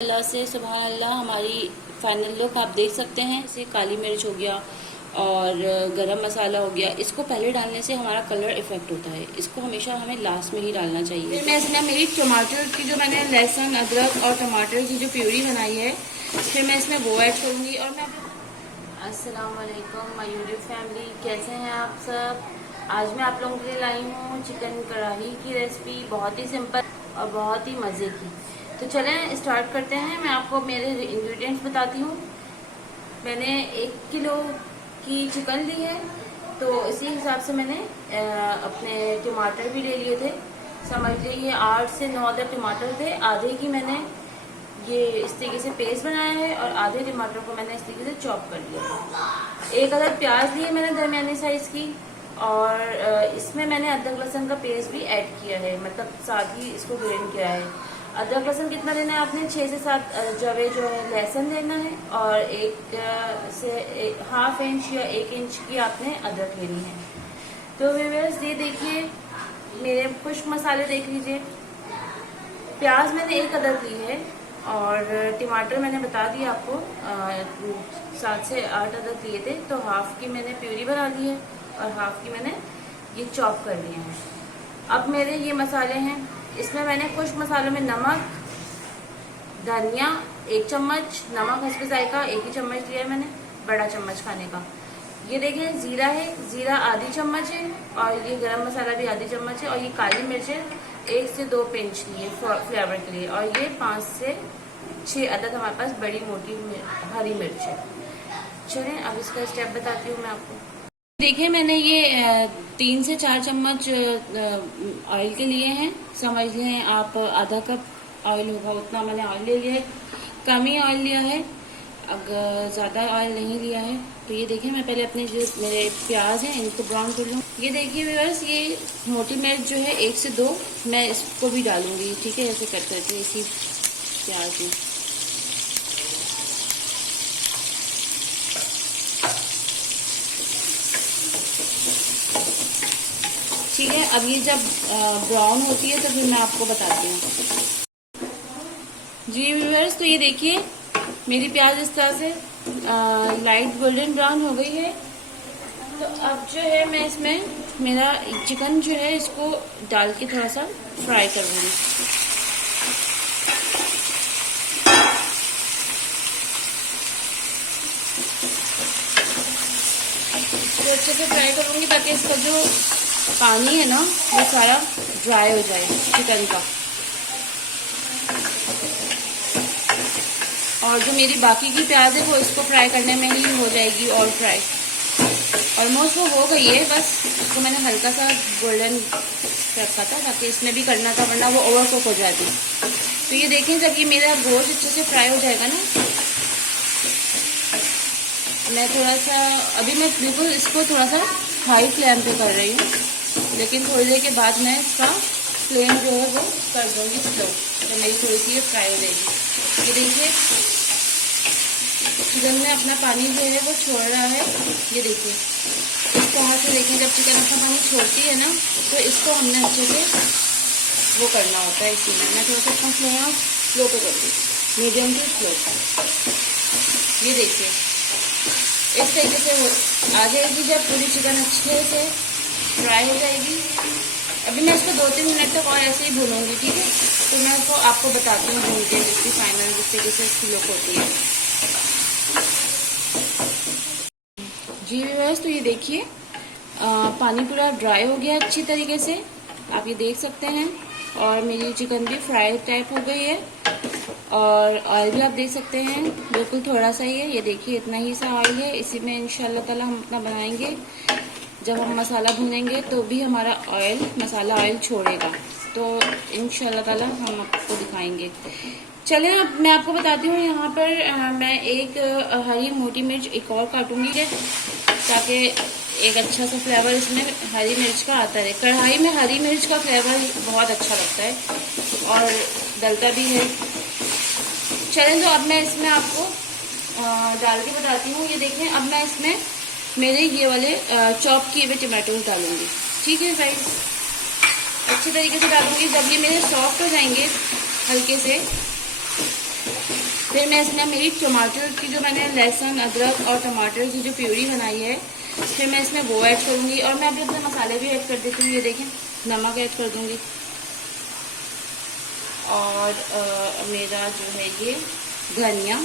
अल्लाह से सुभान अल्लाह। हमारी फाइनल लुक आप देख सकते हैं। जैसे काली मिर्च हो गया और गरम मसाला हो गया, इसको पहले डालने से हमारा कलर इफेक्ट होता है। इसको हमेशा हमें लास्ट में ही डालना चाहिए। फिर मैं इसमें मेरी टमाटर की जो मैंने लहसुन अदरक और टमाटर की जो प्यूरी बनाई है, फिर मैं इसमें वो ऐड करूँगी। और मैं अस्सलाम वालेकुम माय यूट्यूब फैमिली, कैसे हैं आप सब। आज मैं आप लोगों के लिए लाई हूँ चिकन कढ़ाई की रेसिपी, बहुत ही सिंपल और बहुत ही मज़े की। तो चलें स्टार्ट करते हैं। मैं आपको मेरे इंग्रेडिएंट्स बताती हूँ। मैंने 1 किलो की चिकन ली है, तो इसी हिसाब से मैंने अपने टमाटर भी ले लिए थे। समझ लीजिए 8 से 9 अदर टमाटर थे। आधे की मैंने ये इस तरीके से पेस्ट बनाया है और आधे टमाटर को मैंने इस तरीके से चॉप कर लिया। 1 अदर प्याज ली है मैंने दरमियानी साइज की, और इसमें मैंने अदरक लहसुन का पेस्ट भी ऐड किया है, मतलब साथ ही इसको ग्राइंड किया है। अदरक लहसुन कितना लेना है आपने, 6 से 7 जवे जो है लहसुन लेना है, और 1 से 1/2 इंच या 1 इंच की आपने अदरक लेनी है। तो व्यूअर्स ये देखिए मेरे कुछ मसाले देख लीजिए। प्याज मैंने 1 अदर ली है, और टमाटर मैंने बता दिया आपको 7 से 8 अदर लिए थे, तो हाफ की मैंने प्यूरी बना ली है और हाफ की मैंने ये चॉप कर लिए हैं। अब मेरे ये मसाले हैं, इसमें मैंने कुछ मसालों में नमक, धनिया 1 चम्मच, नमक हस्बे जायका 1 ही चम्मच लिया है मैंने, बड़ा चम्मच खाने का। ये देखिए जीरा है, जीरा आधी चम्मच है, और ये गरम मसाला भी आधी चम्मच है, और ये काली मिर्च है 1 से 2 पिंच लिए फ्लेवर के लिए, और ये 5 से 6 अदद हमारे पास बड़ी मोटी हरी मिर्च है। चलिए अब इसका स्टेप बताती हूँ मैं आपको। देखिए मैंने ये 3 से 4 चम्मच ऑयल के लिए हैं। समझ लें आप आधा कप ऑयल होगा उतना मैंने ऑयल ले लिया है। कम ही ऑयल लिया है, अगर ज़्यादा ऑयल नहीं लिया है। तो ये देखिए मैं पहले अपने जो मेरे प्याज हैं इनको ब्राउन कर लूँ। ये देखिए व्यूअर्स, ये मोटी मिर्च जो है 1 से 2 मैं इसको भी डालूंगी, ठीक है, ऐसे कट करके इसी प्याज में। ठीक है, अब ये जब ब्राउन होती है तो फिर मैं आपको बताती हूँ। जी व्यूअर्स, तो ये देखिए मेरी प्याज इस तरह से लाइट गोल्डन ब्राउन हो गई है। तो अब जो है मैं इसमें मेरा चिकन जो है इसको डाल के थोड़ा सा फ्राई करूँगी। तो अच्छे से फ्राई करूँगी ताकि इसका जो पानी है ना वो सारा ड्राई हो जाए चिकन का। और जो मेरी बाकी की प्याज है वो इसको फ्राई करने में ही हो जाएगी और फ्राई। ऑलमोस्ट वो हो गई है, बस इसको मैंने हल्का सा गोल्डन रखा था ताकि इसमें भी करना था, वरना वो ओवर कुक हो जाती। तो ये देखें जब ये मेरा गोश्त अच्छे से फ्राई हो जाएगा ना, मैं थोड़ा सा अभी मैं बिल्कुल इसको थोड़ा सा हाई फ्लेम पे कर रही हूँ, लेकिन थोड़ी देर के बाद मैं इसका फ्लेम जो है वो कर दूँगी स्लो, तो मेरी थोड़ी सी ये फ्राई हो जाएगी। ये देखिए चिकन में अपना पानी जो है वो छोड़ रहा है। ये देखिए इस तरह से देखें, जब चिकन अपना पानी छोड़ती है ना तो इसको हमने अच्छे से वो करना होता है। इसी में मैं थोड़ा सा अपना फ्लेम स्लो पे कर दी, मीडियम टू स्लो। ये देखिए इस तरीके से वो आ जाएगी जब पूरी चिकन अच्छे से फ्राई हो जाएगी। अभी मैं इसको 2-3 मिनट तक और ऐसे ही भूनूंगी, ठीक है। तो मैं इसको आपको बताती हूँ भून के इसकी फाइनल जिस तरीके से इसकी लुक होती है। जी व्यूअर्स, तो ये देखिए पानी पूरा ड्राई हो गया अच्छी तरीके से, आप ये देख सकते हैं। और मेरी चिकन भी फ्राई टाइप हो गई है, और ऑयल भी आप देख सकते हैं बिल्कुल थोड़ा सा ही है। ये देखिए इतना ही सा ऑयल है, इसी में इंशाल्लाह ताला हम अपना बनाएंगे। जब हम मसाला भूनेंगे तो भी हमारा मसाला ऑयल छोड़ेगा, तो इंशाल्लाह ताला हम आपको दिखाएंगे। चलें अब मैं आपको बताती हूँ। यहाँ पर मैं एक हरी मोटी मिर्च एक और काटूंगी ताकि एक अच्छा सा फ्लेवर इसमें हरी मिर्च का आता है। कढ़ाई में हरी मिर्च का फ्लेवर बहुत अच्छा लगता है और डलता भी है। चलें तो अब मैं इसमें आपको डाल के बताती हूँ। ये देखें अब मैं इसमें मेरे ये वाले चॉप किए हुए टमाटोज डालूंगी, ठीक है गाइस। अच्छी तरीके से डालूंगी। जब ये मेरे सॉफ्ट हो जाएंगे हल्के से, फिर मैं इसमें मेरी टमाटर की जो मैंने लहसुन अदरक और टमाटर की जो प्यूरी बनाई है, फिर मैं इसमें वो ऐड करूँगी। और मैं अभी अपने मसाले भी ऐड कर देती हूँ। ये देखें, नमक ऐड कर दूँगी और मेरा जो है ये धनिया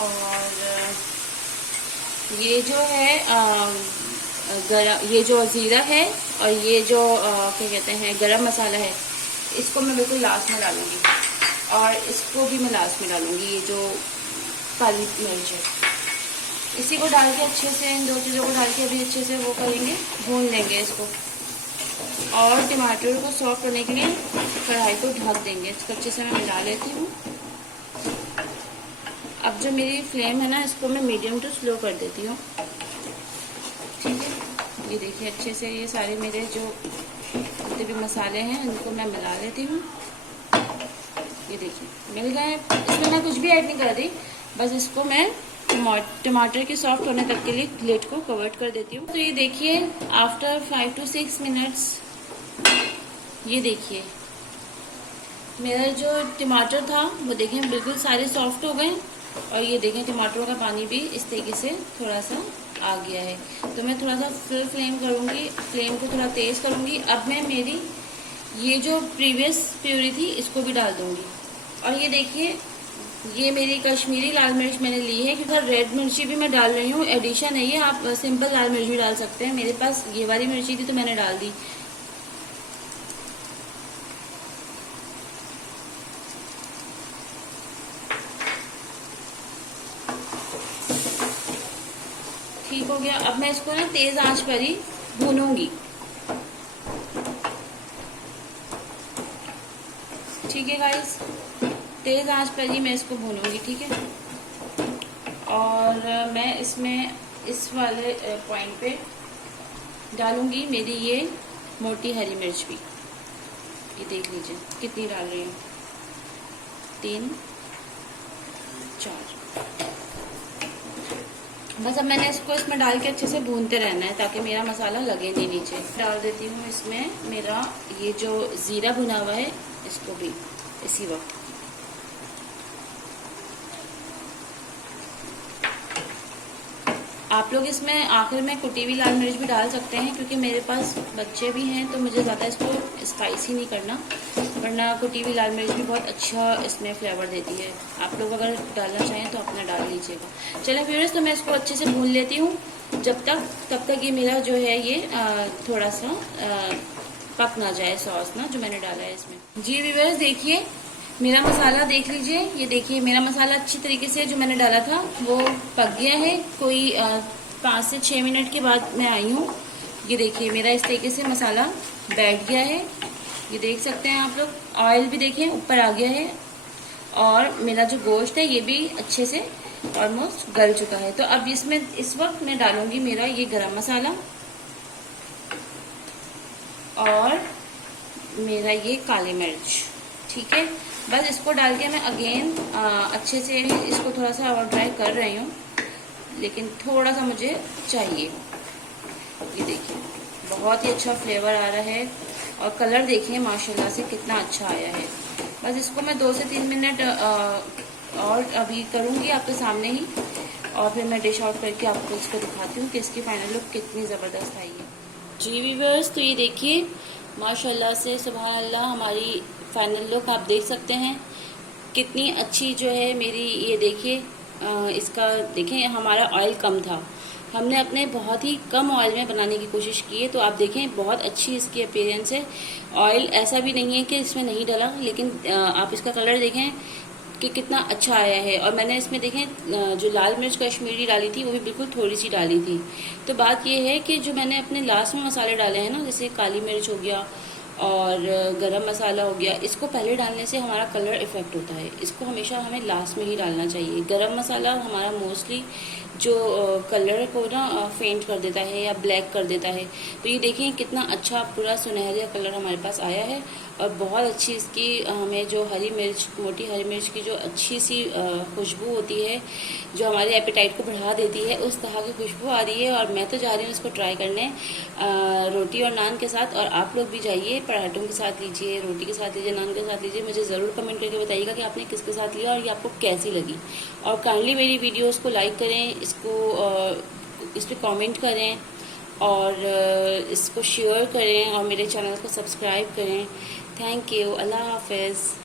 और ये जो है ये जो ज़ीरा है और ये जो क्या कहते हैं गरम मसाला है, इसको मैं बिल्कुल लास्ट में डालूँगी और इसको भी मैं लास्ट में डालूँगी। ये जो काली मिर्च है, इसी को डाल के अच्छे से, इन दो चीज़ों को डाल के अभी अच्छे से वो करेंगे, भून लेंगे इसको। और टमाटर को सॉफ्ट करने के लिए कढ़ाई को ढक देंगे। इसको अच्छे से मैं मिला लेती हूँ। अब जो मेरी फ्लेम है ना, इसको मैं मीडियम टू स्लो कर देती हूँ। ठीक है, ये देखिए अच्छे से ये सारे मेरे जो जितने भी मसाले हैं इनको मैं मिला लेती हूँ। ये देखिए मिल गए। इसमें मैं कुछ भी ऐड नहीं कर रही, बस इसको मैं टमाटर के सॉफ्ट होने तक के लिए प्लेट को कवर कर देती हूँ। तो ये देखिए आफ्टर 5 to 6 मिनट्स, ये देखिए मेरा जो टमाटर था वो देखें बिल्कुल सारे सॉफ्ट हो गए। और ये देखें टमाटरों का पानी भी इस तरीके से थोड़ा सा आ गया है। तो मैं थोड़ा सा फुल फ्लेम करूँगी, फ्लेम को थोड़ा तेज़ करूँगी। अब मैं मेरी ये जो प्रीवियस प्यूरी थी इसको भी डाल दूँगी। और ये देखिए ये मेरी कश्मीरी लाल मिर्च मैंने ली है, क्योंकि रेड मिर्ची भी मैं डाल रही हूँ, एडिशन है ये। आप सिंपल लाल मिर्च भी डाल सकते हैं। मेरे पास ये वाली मिर्ची थी तो मैंने डाल दी। ठीक हो गया। अब मैं इसको ना तेज आंच पर ही भूनूंगी। ठीक है गाइस, तेज आंच पर ही मैं इसको भूनूंगी। ठीक है, और मैं इसमें इस वाले पॉइंट पे डालूंगी मेरी ये मोटी हरी मिर्च भी। ये देख लीजिए कितनी डाल रही हूँ, 3 4। बस अब मैंने इसको इसमें डाल के अच्छे से भूनते रहना है ताकि मेरा मसाला लगे नहीं नीचे। डाल देती हूँ इसमें मेरा ये जो ज़ीरा भुना हुआ है, इसको भी इसी वक्त। आप लोग इसमें आखिर में कुटी हुई लाल मिर्च भी डाल सकते हैं, क्योंकि मेरे पास बच्चे भी हैं तो मुझे ज़्यादा इसको स्पाइसी नहीं करना, वरना कुटी हुई लाल मिर्च भी बहुत अच्छा इसमें फ्लेवर देती है। आप लोग अगर डालना चाहें तो अपना डाल लीजिएगा। चलो व्यूअर्स, तो मैं इसको अच्छे से भून लेती हूँ तब तक ये मेरा जो है ये थोड़ा सा पक ना जाए सॉस ना जो मैंने डाला है इसमें। जी व्यूअर्स देखिए मेरा मसाला देख लीजिए, ये देखिए मेरा मसाला अच्छी तरीके से जो मैंने डाला था वो पक गया है। कोई 5 से 6 मिनट के बाद मैं आई हूँ। ये देखिए मेरा इस तरीके से मसाला बैठ गया है। ये देख सकते हैं आप लोग, ऑयल भी देखिए ऊपर आ गया है और मेरा जो गोश्त है ये भी अच्छे से ऑलमोस्ट गल चुका है। तो अब इसमें इस वक्त मैं डालूंगी मेरा ये गरम मसाला और मेरा ये काली मिर्च। ठीक है, बस इसको डाल के मैं अगेन अच्छे से इसको थोड़ा सा और ड्राई कर रही हूँ, लेकिन थोड़ा सा मुझे चाहिए। ये देखिए बहुत ही अच्छा फ्लेवर आ रहा है और कलर देखिए माशाल्लाह से कितना अच्छा आया है। बस इसको मैं 2 से 3 मिनट और अभी करूँगी आपके सामने ही, और फिर मैं डिश आउट करके आपको इसको दिखाती हूँ कि इसकी फाइनल लुक कितनी ज़बरदस्त आई है। जी व्यूअर्स, तो ये देखिए माशाल्लाह से सुभान अल्लाह हमारी फाइनल लुक आप देख सकते हैं कितनी अच्छी जो है मेरी। ये देखिए इसका देखें हमारा ऑयल कम था, हमने अपने बहुत ही कम ऑयल में बनाने की कोशिश की है। तो आप देखें बहुत अच्छी इसकी अपीयरेंस है। ऑयल ऐसा भी नहीं है कि इसमें नहीं डाला, लेकिन आप इसका कलर देखें कि कितना अच्छा आया है। और मैंने इसमें देखें जो लाल मिर्च कश्मीरी डाली थी वो भी बिल्कुल थोड़ी सी डाली थी। तो बात ये है कि जो मैंने अपने लास्ट में मसाले डाले हैं ना, जैसे काली मिर्च हो गया और गरम मसाला हो गया, इसको पहले डालने से हमारा कलर इफेक्ट होता है। इसको हमेशा हमें लास्ट में ही डालना चाहिए। गरम मसाला हमारा मोस्टली जो कलर को ना फेंट कर देता है या ब्लैक कर देता है। तो ये देखें कितना अच्छा पूरा सुनहरा कलर हमारे पास आया है और बहुत अच्छी इसकी हमें जो हरी मिर्च, मोटी हरी मिर्च की जो अच्छी सी खुशबू होती है जो हमारे एपेटाइट को बढ़ा देती है, उस तरह की खुशबू आ रही है। और मैं तो जा रही हूँ इसको ट्राई करने रोटी और नान के साथ, और आप लोग भी जाइए पराठों के साथ लीजिए, रोटी के साथ लीजिए, नान के साथ लीजिए। मुझे ज़रूर कमेंट करके बताइएगा कि आपने किसके साथ लिया और ये आपको कैसी लगी। और काइंडली मेरी वीडियोस को लाइक करें, इस पर कमेंट करें और इसको शेयर करें और मेरे चैनल को सब्सक्राइब करें। Thank you. अल्लाह हाफिज़।